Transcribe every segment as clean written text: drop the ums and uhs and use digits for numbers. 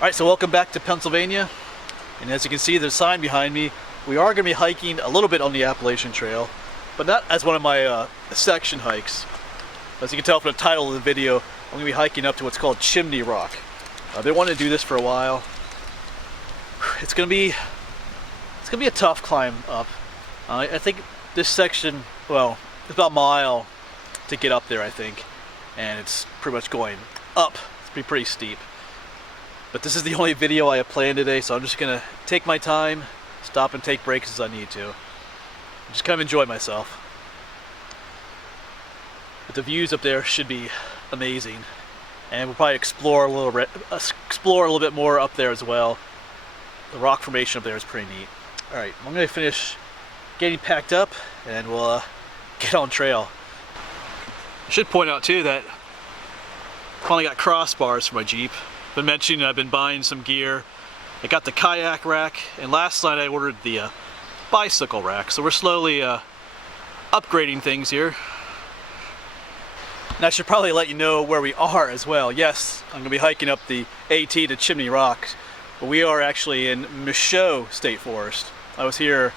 Alright, so welcome back to Pennsylvania, and as you can see there's a sign behind me. We are going to be hiking a little bit on the Appalachian Trail, but not as one of my section hikes. As you can tell from the title of the video, I'm going to be hiking up to what's called Chimney Rock. I've been wanting to do this for a while. It's going to be a tough climb up. I think this section, well, it's about a mile to get up there, I think, and it's pretty much going up. It's pretty steep. But this is the only video I have planned today, so I'm just going to take my time, stop and take breaks as I need to. Just kind of enjoy myself. But the views up there should be amazing. And we'll probably explore a little bit more up there as well. The rock formation up there is pretty neat. Alright, I'm going to finish getting packed up and we'll get on trail. I should point out too that I finally got crossbars for my Jeep. Been mentioning I've been buying some gear. I got the kayak rack, and last night I ordered the bicycle rack. So we're slowly upgrading things here. And I should probably let you know where we are as well. Yes, I'm going to be hiking up the AT to Chimney Rock, but we are actually in Michaux State Forest. I was here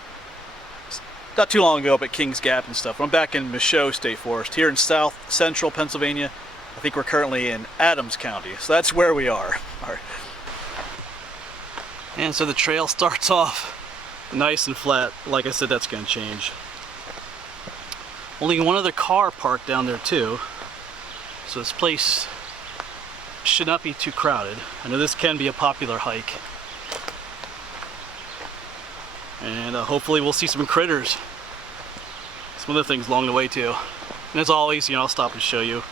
not too long ago up at Kings Gap and stuff. I'm back in Michaux State Forest here in south central Pennsylvania. I think we're currently in Adams County, so that's where we are. All right. And so the trail starts off nice and flat. Like I said, that's going to change. Only one other car parked down there too, so this place should not be too crowded. I know this can be a popular hike, and hopefully we'll see some critters, some other things along the way too. And as always, I'll stop and show you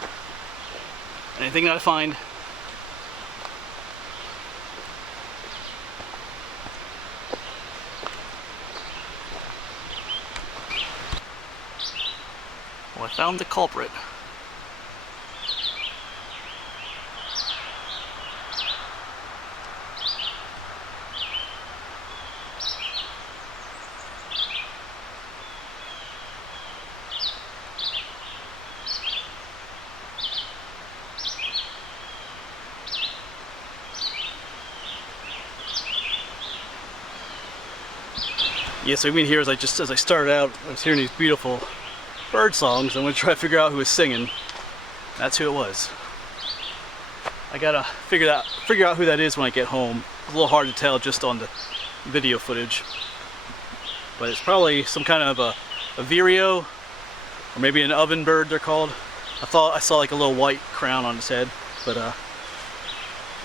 anything that I find. Well, I found the culprit. Yeah, so I've been here as I started out, I was hearing these beautiful bird songs. I'm going to try to figure out who was singing. That's who it was. I gotta figure out who that is when I get home. It's a little hard to tell just on the video footage. But it's probably some kind of a vireo, or maybe an oven bird they're called. I thought I saw like a little white crown on its head, but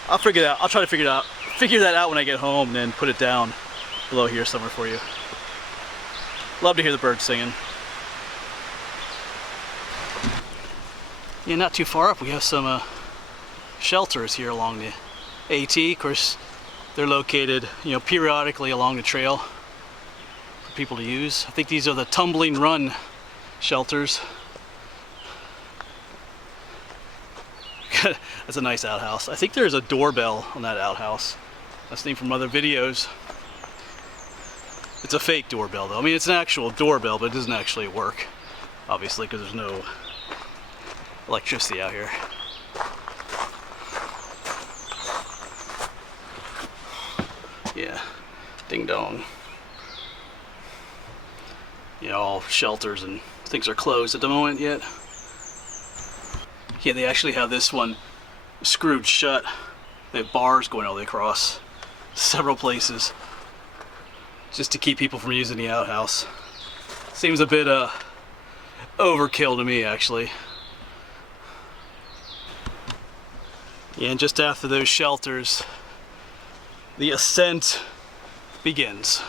I'll figure that out. I'll try to figure that out when I get home, and then put it down below here somewhere for you. Love to hear the birds singing. Yeah, not too far up we have some shelters here along the AT. Of course, they're located, periodically along the trail for people to use. I think these are the Tumbling Run shelters. That's a nice outhouse. I think there's a doorbell on that outhouse. I've seen from other videos. It's a fake doorbell though. I mean, it's an actual doorbell, but it doesn't actually work, obviously, because there's no electricity out here. Yeah, ding dong. All shelters and things are closed at the moment yet. Yeah, they actually have this one screwed shut. They have bars going all the way across several places, just to keep people from using the outhouse. Seems a bit overkill to me, actually. Yeah, and just after those shelters, the ascent begins.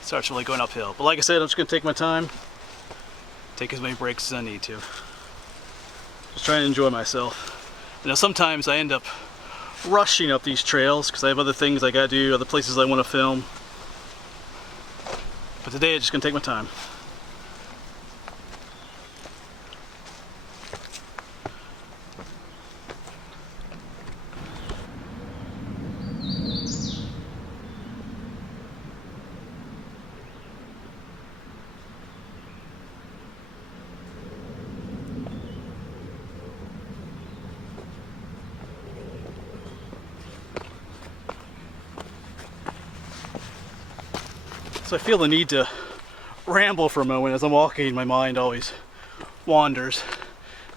It starts really going uphill. But like I said, I'm just going to take my time, take as many breaks as I need to. Just trying to enjoy myself. Sometimes I end up rushing up these trails because I have other things I gotta do, other places I want to film. But today I'm just gonna take my time. So I feel the need to ramble for a moment. As I'm walking, my mind always wanders.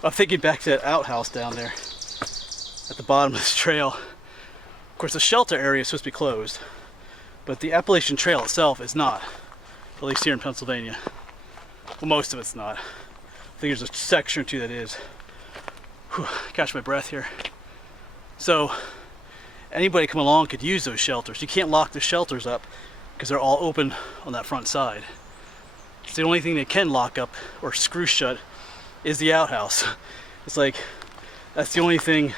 I'm thinking back to that outhouse down there at the bottom of this trail. Of course, the shelter area is supposed to be closed, but the Appalachian Trail itself is not, at least here in Pennsylvania. Well, most of it's not. I think there's a section or two that is. Whew, catch my breath here. So anybody come along could use those shelters. You can't lock the shelters up because they're all open on that front side. It's the only thing they can lock up or screw shut is the outhouse. It's like that's the only thing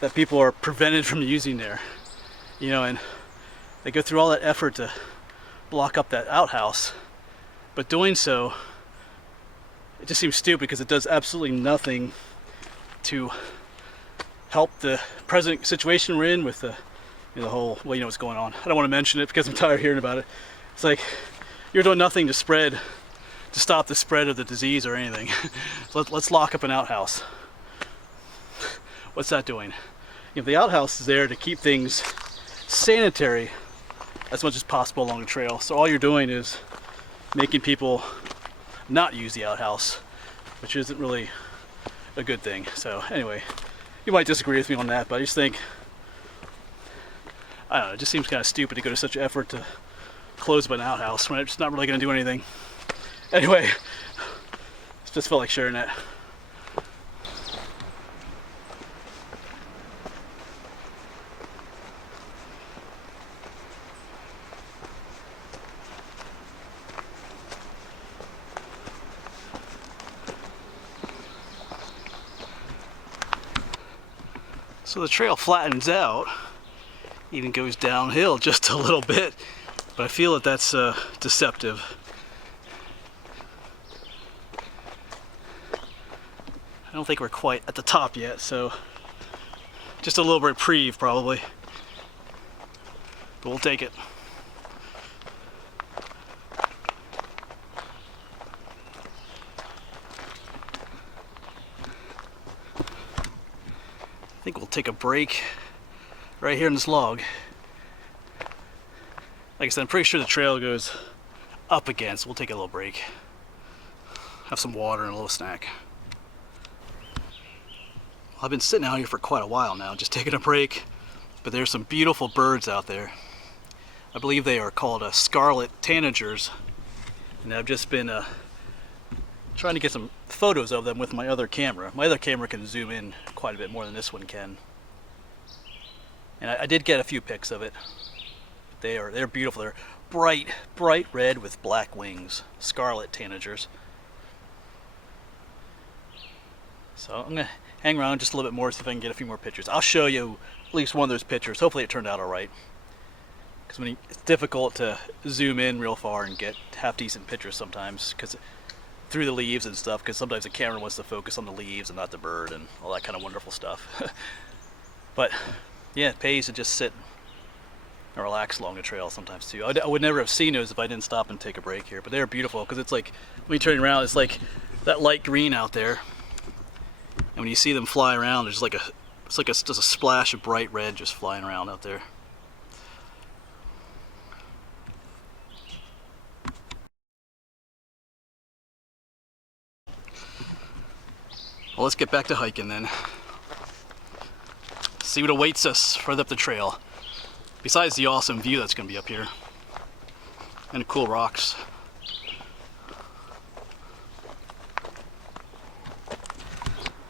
that people are prevented from using there, you know, and they go through all that effort to block up that outhouse, but doing so, it just seems stupid because it does absolutely nothing to help the present situation we're in with the, you know, the whole, well, you know what's going on. I don't want to mention it because I'm tired of hearing about it. It's like you're doing nothing to stop the spread of the disease or anything. So let's lock up an outhouse. What's that doing? You know, the outhouse is there to keep things sanitary as much as possible along the trail. So all you're doing is making people not use the outhouse, which isn't really a good thing. So anyway, you might disagree with me on that, but I just think, I don't know, it just seems kind of stupid to go to such effort to close up an outhouse when it's not really going to do anything. Anyway, just felt like sharing that. So the trail flattens out, even goes downhill just a little bit, but I feel that that's deceptive. I don't think we're quite at the top yet, so just a little reprieve probably, but we'll take it. I think we'll take a break right here in this log. Like I said, I'm pretty sure the trail goes up again, so we'll take a little break. Have some water and a little snack. Well, I've been sitting out here for quite a while now, just taking a break, but there's some beautiful birds out there. I believe they are called scarlet tanagers, and I've just been trying to get some photos of them with my other camera. My other camera can zoom in quite a bit more than this one can. And I did get a few pics of it. They're beautiful. They're bright red with black wings. Scarlet tanagers. So I'm gonna hang around just a little bit more, see if I can get a few more pictures. I'll show you at least one of those pictures. Hopefully it turned out all right. Because it's difficult to zoom in real far and get half decent pictures sometimes, because through the leaves and stuff, because sometimes the camera wants to focus on the leaves and not the bird and all that kind of wonderful stuff. But yeah, it pays to just sit and relax along the trail sometimes too. I would never have seen those if I didn't stop and take a break here, but they're beautiful because it's like, when you turn around, it's like that light green out there, and when you see them fly around, there's like just a splash of bright red just flying around out there. Well, let's get back to hiking then. See what awaits us further up the trail. Besides the awesome view that's going to be up here. And the cool rocks.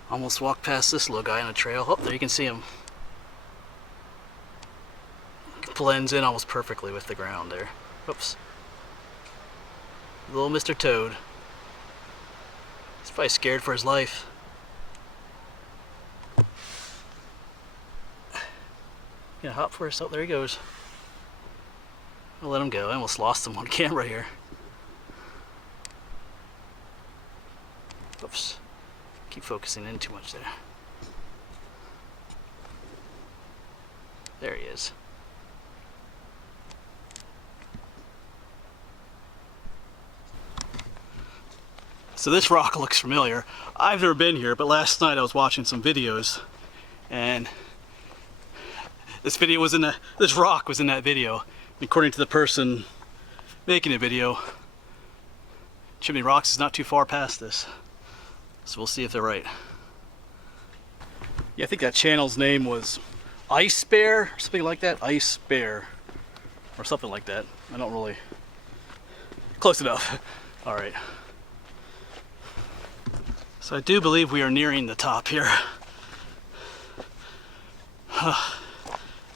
Almost walked past this little guy on the trail. Oh, there you can see him. Blends in almost perfectly with the ground there. Oops. Little Mr. Toad. He's probably scared for his life. Yeah, hop first. Oh, there he goes. I'll let him go. I almost lost him on camera here. Oops. Keep focusing in too much there. There he is. So this rock looks familiar. I've never been here, but last night I was watching some videos, and this rock was in that video. According to the person making a video. Chimney Rocks is not too far past this, so we'll see if they're right. Yeah, I think that channel's name was Ice Bear, or something like that. Ice Bear, or something like that. I don't really... Close enough. All right. So I do believe we are nearing the top here.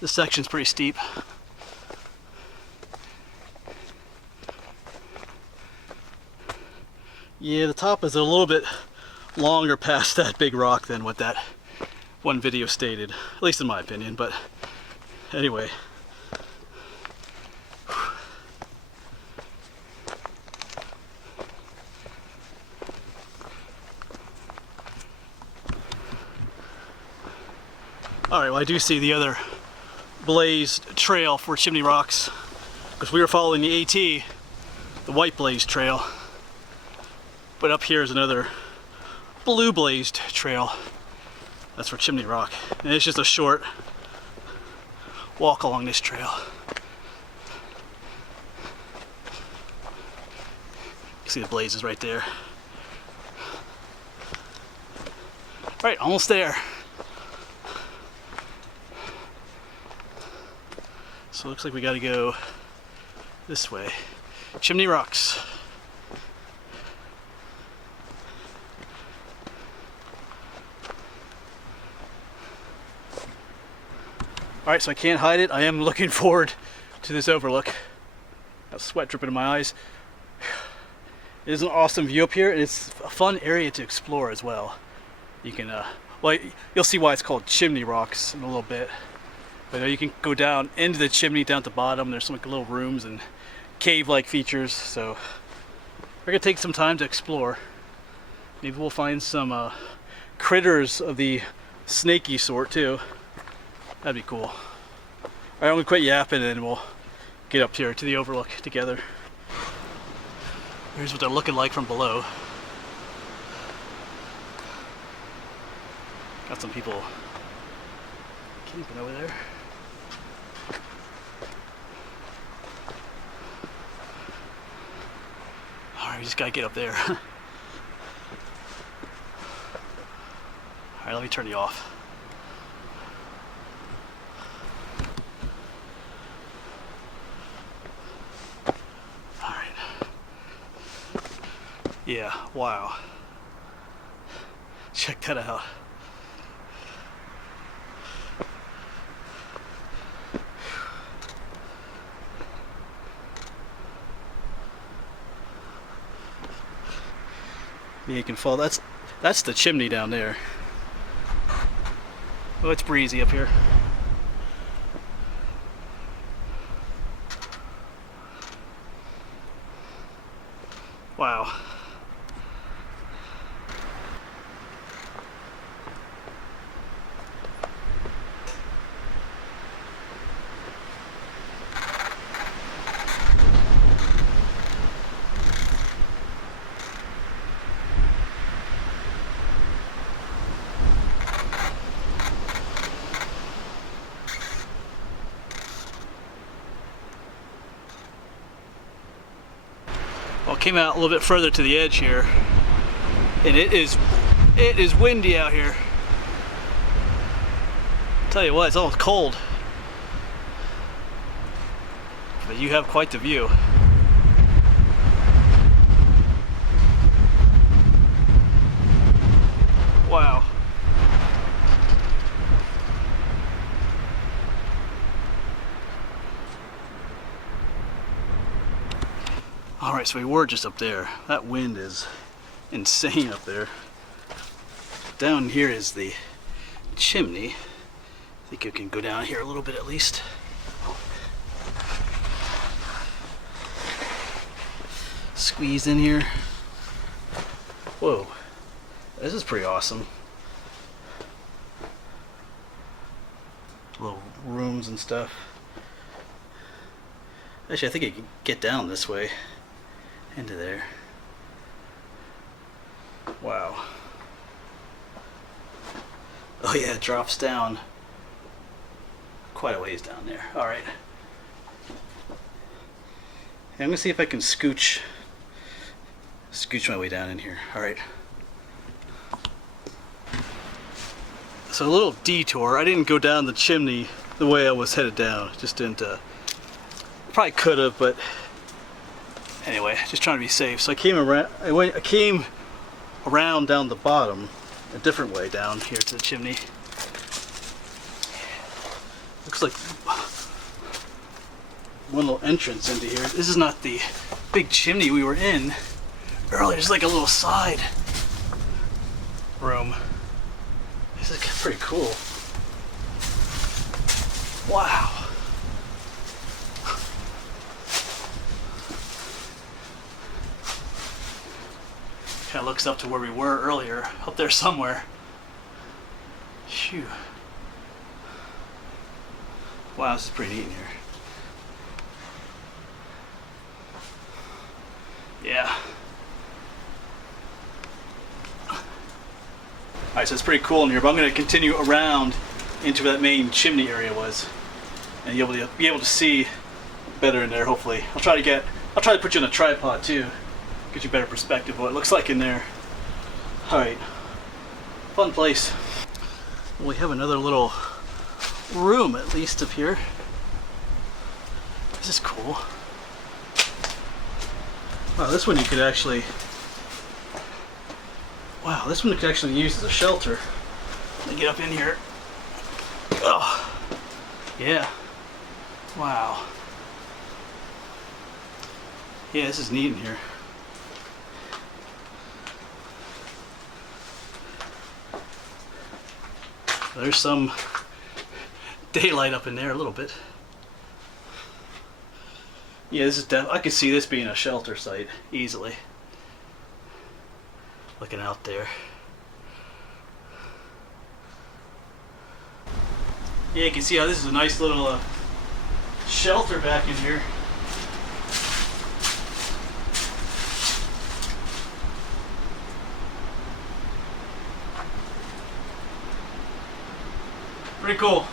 This section's pretty steep. Yeah, the top is a little bit longer past that big rock than what that one video stated, at least in my opinion, but anyway. Alright, well I do see the other blazed trail for Chimney Rocks, because we were following the AT, the white blazed trail. But up here is another blue blazed trail. That's for Chimney Rock. And it's just a short walk along this trail. You can see the blazes right there. Right, almost there. So it looks like we gotta go this way. Chimney Rocks. Alright, so I can't hide it. I am looking forward to this overlook. Got sweat dripping in my eyes. It is an awesome view up here, and it's a fun area to explore as well. You can, well, you'll see why it's called Chimney Rocks in a little bit. But you can go down into the chimney down at the bottom. There's some like little rooms and cave-like features. So we're gonna take some time to explore. Maybe we'll find some critters of the snaky sort too. That'd be cool. All right, I'm gonna quit yapping and we'll get up here to the overlook together. Here's what they're looking like from below. Got some people camping over there. All right, we just gotta get up there. All right, let me turn you off. Yeah, wow. Check that out. Yeah, you can fall. That's the chimney down there. Oh, it's breezy up here. Wow. Well, came out a little bit further to the edge here, and it is windy out here. I'll tell you what, it's almost cold, but you have quite the view. Wow. Alright, so we were just up there. That wind is insane up there. Down here is the chimney. I think you can go down here a little bit at least. Squeeze in here. Whoa, this is pretty awesome. Little rooms and stuff. Actually, I think I can get down this way. Into there. Wow. Oh yeah, it drops down quite a ways down there. Alright. I'm gonna see if I can scooch my way down in here. All right. So a little detour. I didn't go down the chimney the way I was headed down. Just didn't. Probably could have, but anyway, just trying to be safe. So I came around. I came around down the bottom, a different way down here to the chimney. Looks like one little entrance into here. This is not the big chimney we were in earlier. It's like a little side room. This is pretty cool. Wow. Kind of looks up to where we were earlier, up there somewhere. Phew. Wow, this is pretty neat in here. Yeah. Alright, so it's pretty cool in here, but I'm going to continue around into where that main chimney area was. And you'll be able to see better in there, hopefully. I'll try to put you on a tripod too. Get you a better perspective of what it looks like in there. Alright. Fun place. Well, we have another little room, at least, up here. This is cool. Wow, this one you could actually... Wow, this one you could actually use as a shelter. Let me get up in here. Oh, yeah. Wow. Yeah, this is neat in here. There's some daylight up in there a little bit. Yeah, this is I could see this being a shelter site easily. Looking out there. Yeah, you can see how this is a nice little shelter back in here. Pretty cool.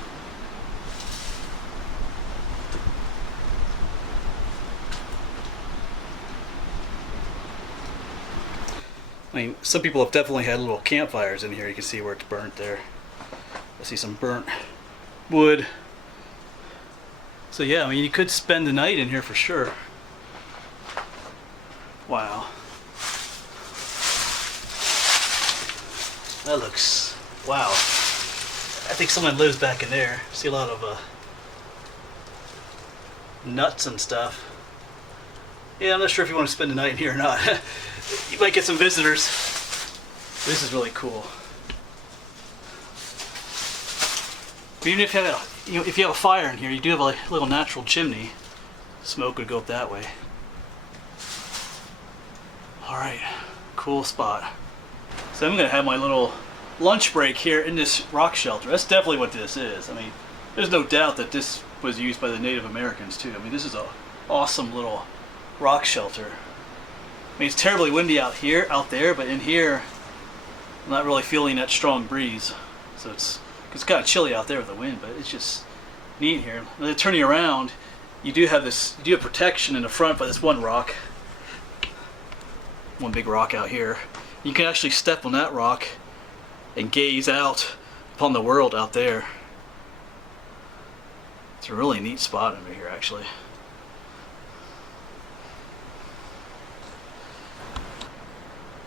I mean, some people have definitely had little campfires in here. You can see where it's burnt there. I see some burnt wood. So yeah, I mean, you could spend the night in here for sure. Wow. That looks, wow. I think someone lives back in there. See a lot of nuts and stuff. Yeah, I'm not sure if you want to spend the night in here or not. You might get some visitors. This is really cool. But even if you have a fire in here, you do have a little natural chimney. Smoke would go up that way. All right, cool spot. So I'm gonna have my little lunch break here in this rock shelter. That's definitely what this is. I mean, there's no doubt that this was used by the Native Americans too. I mean, this is an awesome little rock shelter. I mean, it's terribly windy out there, but in here, I'm not really feeling that strong breeze. So it's kind of chilly out there with the wind, but it's just neat here. And then turning around, you do have protection in the front by this one rock. One big rock out here. You can actually step on that rock and gaze out upon the world out there. It's a really neat spot over here, actually.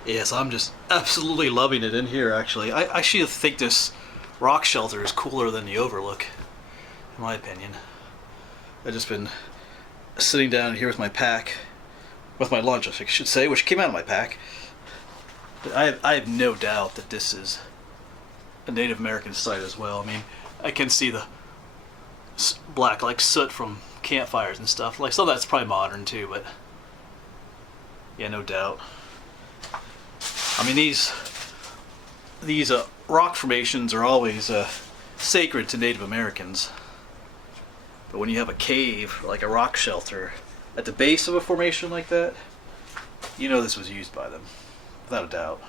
Yes, I'm just absolutely loving it in here, actually. I actually think this rock shelter is cooler than the Overlook, in my opinion. I've just been sitting down here with my pack, with my lunch, I should say, which came out of my pack. But I have no doubt that this is a Native American site as well. I mean, I can see the black like soot from campfires and stuff. Like, some of that's probably modern too, but yeah, no doubt. I mean, these rock formations are always sacred to Native Americans. But when you have a cave, like a rock shelter, at the base of a formation like that, you know this was used by them, without a doubt.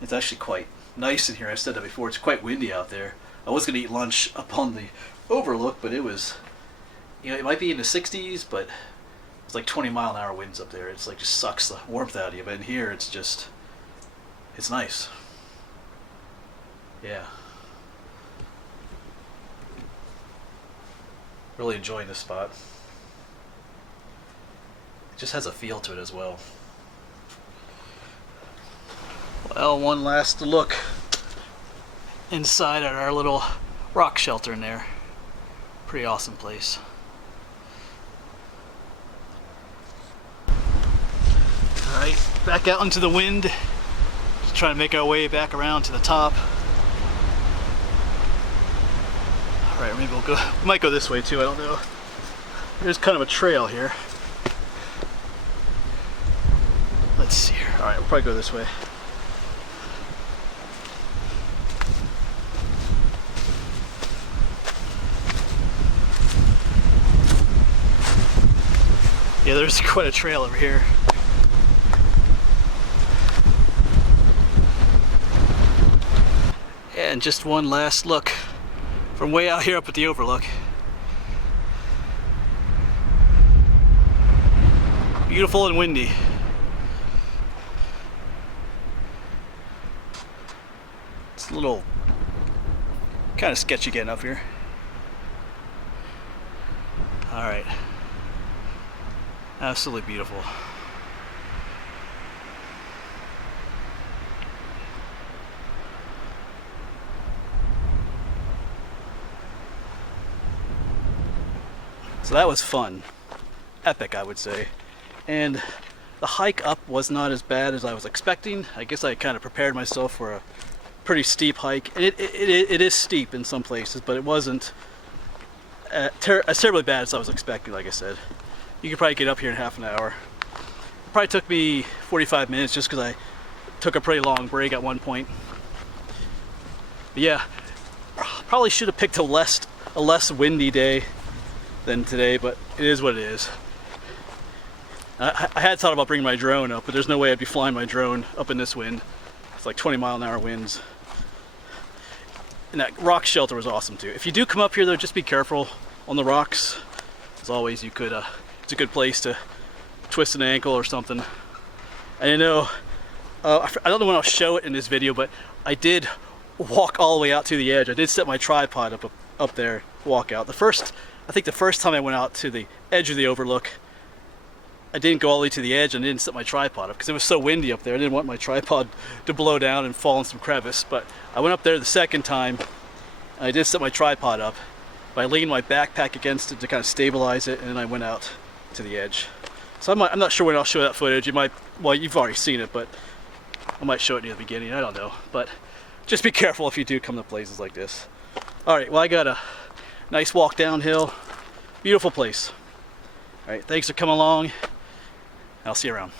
It's actually quite nice in here. I've said that before. It's quite windy out there. I was going to eat lunch up on the Overlook, but it was, you know, it might be in the 60s, but It's like 20-mile-an-hour winds up there. It's like just sucks the warmth out of you. But in here, it's just, it's nice. Yeah. Really enjoying this spot. It just has a feel to it as well. Well, one last look inside at our little rock shelter in there. Pretty awesome place. Alright, back out into the wind. Just trying to make our way back around to the top. Alright, maybe we'll go, we might go this way too, I don't know. There's kind of a trail here. Let's see here. Alright, we'll probably go this way. Yeah, there's quite a trail over here. And just one last look from way out here up at the Overlook. Beautiful and windy. It's a little kind of sketchy getting up here. All right. Absolutely beautiful. So that was fun. Epic, I would say. And the hike up was not as bad as I was expecting. I guess I kind of prepared myself for a pretty steep hike. And it is steep in some places, but it wasn't as terribly bad as I was expecting, like I said. You could probably get up here in half an hour. It probably took me 45 minutes just because I took a pretty long break at one point. But yeah, probably should have picked a less windy day than today, but it is what it is. I had thought about bringing my drone up, but there's no way I'd be flying my drone up in this wind. It's like 20-mile-an-hour winds. And that rock shelter was awesome too. If you do come up here though, just be careful on the rocks. As always, you could, it's a good place to twist an ankle or something. And I know, I don't know when I'll show it in this video, but I did walk all the way out to the edge. I did set my tripod up there, walk out. I think the first time I went out to the edge of the Overlook, I didn't go all the way to the edge and I didn't set my tripod up because it was so windy up there. I didn't want my tripod to blow down and fall in some crevice. But I went up there the second time and I did set my tripod up. But I leaned my backpack against it to kind of stabilize it, and then I went out to the edge. So I'm not sure when I'll show that footage. Well, you've already seen it, but I might show it near the beginning. I don't know. But just be careful if you do come to places like this. All right, well, I got a nice walk downhill. Beautiful place. All right, thanks for coming along. I'll see you around.